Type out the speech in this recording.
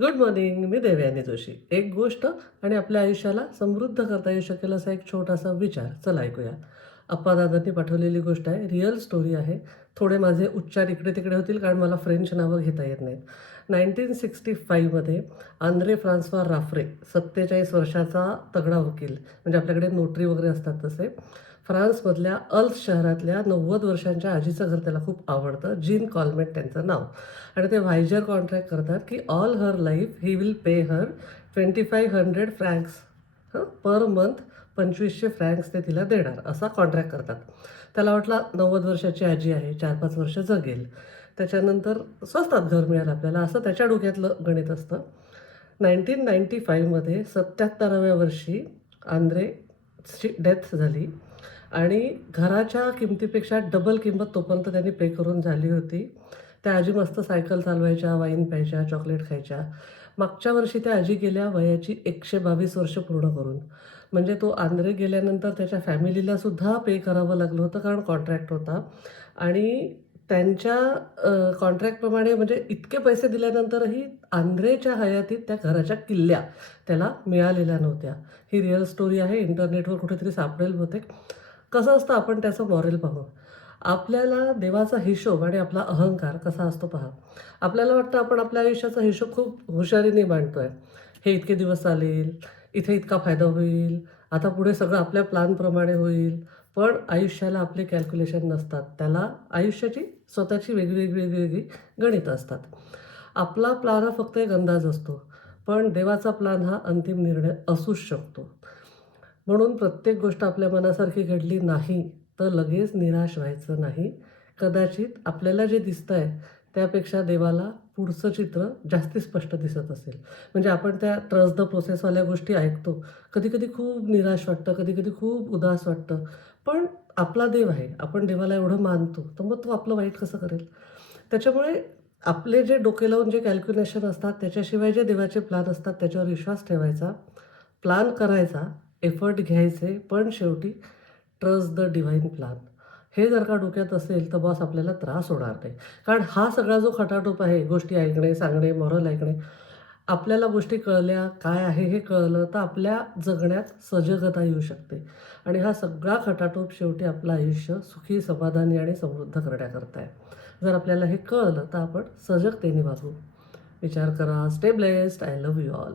Good morning. मी देवयानी जोशी. एक गोष्ट आणि आपल्या आयुष्याला समृद्ध करता येऊ शकेल असा एक छोटासा विचार. चला ऐकूया. अप्पा-दादांनी पाठवलेली गोष्ट आहे. रिअल स्टोरी आहे. थोडे माझे उच्चार इकडे-तिकडे होतील कारण मला फ्रेंच नावं घेता येत नाहीत. 1965 मध्ये आंद्रे फ्रान्सवा राफ्रे 47 वर्षाचा तगडा वकील, म्हणजे आपल्याकडे नोटरी वगैरे असतात तसे, फ्रान्समधल्या अल्स शहरातल्या 90 वर्षांच्या आजीचं घर त्याला खूप आवडतं. जीन कॉल्मेट त्यांचं नाव. आणि ते व्हायजर कॉन्ट्रॅक्ट करतात की all her life he will pay her 2500 francs per month. 2500 francs ते तिला देणार असा कॉन्ट्रॅक्ट करतात. त्याला वाटला 90 वर्षाची आजी आहे, 4-5 वर्ष जगेल, त्याच्यानंतर स्वस्तात घर मिळेल आपल्याला, असं त्याच्या डोक्यातलं गणित असतं. 1995मध्ये 77व्या वर्षी आंद्रेची डेथ झाली आणि घराच्या किमतीपेक्षा डबल किंमत तोपर्यंत त्यांनी पे करून झाली होती. त्या आजी मस्त सायकल चालवायच्या, वाईन प्यायच्या, चॉकलेट खायच्या. मागच्या वर्षी त्या आजी गेल्या वयाची 122 वर्ष पूर्ण करून. म्हणजे तो आंद्रे गेल्यानंतर त्याच्या फॅमिलीलासुद्धा पे करावं लागलं होतं कारण कॉन्ट्रॅक्ट होता. आणि त्यांच्या कॉन्ट्रॅक्टप्रमाणे म्हणजे इतके पैसे दिल्यानंतरही आंद्रेच्या हयातीत त्या घराच्या किल्ल्या त्याला मिळालेल्या नव्हत्या. ही रिअल स्टोरी आहे. इंटरनेटवर कुठेतरी सापडेल बहुतेक. कसं असतं, आपण त्याचं मॉरेल पाहू. आपल्याला देवाचा हिशोब आणि आपला अहंकार कसा असतो पहा. आपल्याला वाटतं आपण आपल्या आयुष्याचा हिशोब खूप हुशारीने मांडतोय. हे इतके दिवस चालेल, इथे इतका फायदा होईल, आता पुढे सगळं आपल्या प्लॅनप्रमाणे होईल. पण आयुष्याला आपले कॅल्क्युलेशन नसतात. त्याला आयुष्याची स्वतःची वेगळी गणितं असतात. आपला प्लॅन हा फक्त एक अंदाज असतो. पण देवाचा प्लॅन हा अंतिम निर्णय असूच शकतो. म्हणून प्रत्येक गोष्ट आपल्या मनासारखी घडली नाही तर लगेच निराश व्हायचं नाही. कदाचित आपल्याला जे दिसतंय त्यापेक्षा देवाला पुढचं चित्र जास्ती स्पष्ट दिसत असेल. म्हणजे आपण त्या ट्रस्ट द प्रोसेसवाल्या गोष्टी ऐकतो. कधी-कधी खूप निराश वाटतं, कधी-कधी खूप उदास वाटतं. पण आपला देव आहे. आपण देवाला एवढं मानतो, तर मग तो आपलं वाईट कसं करेल? त्याच्यामुळे आपले जे डोके लावून जे कॅल्क्युलेशन असतात, त्याच्याशिवाय जे देवाचे प्लॅन असतात त्याच्यावर विश्वास ठेवायचा, प्लॅन करायचा, एफर्ट घ्यायचे, पण शेवटी ट्रस्ट द डिव्हाइन प्लॅन. हे जर का डोक्यात असेल तर बॉस आपल्याला त्रास होणार नाही. कारण हा सगळा जो खटाटोप आहे, गोष्टी ऐकणे, सांगणे, मॉरल ऐकणे, आपल्याला गोष्टी कळल्या, काय आहे हे कळलं तर आपल्या जगण्यात सजगता येऊ शकते. आणि हा सगळा खटाटोप शेवटी आपलं आयुष्य सुखी, समाधानी आणि समृद्ध करण्याकरता आहे. जर आपल्याला हे कळलं तर आपण सजगतेने वागू. विचार करा. Stay blessed. I love you all.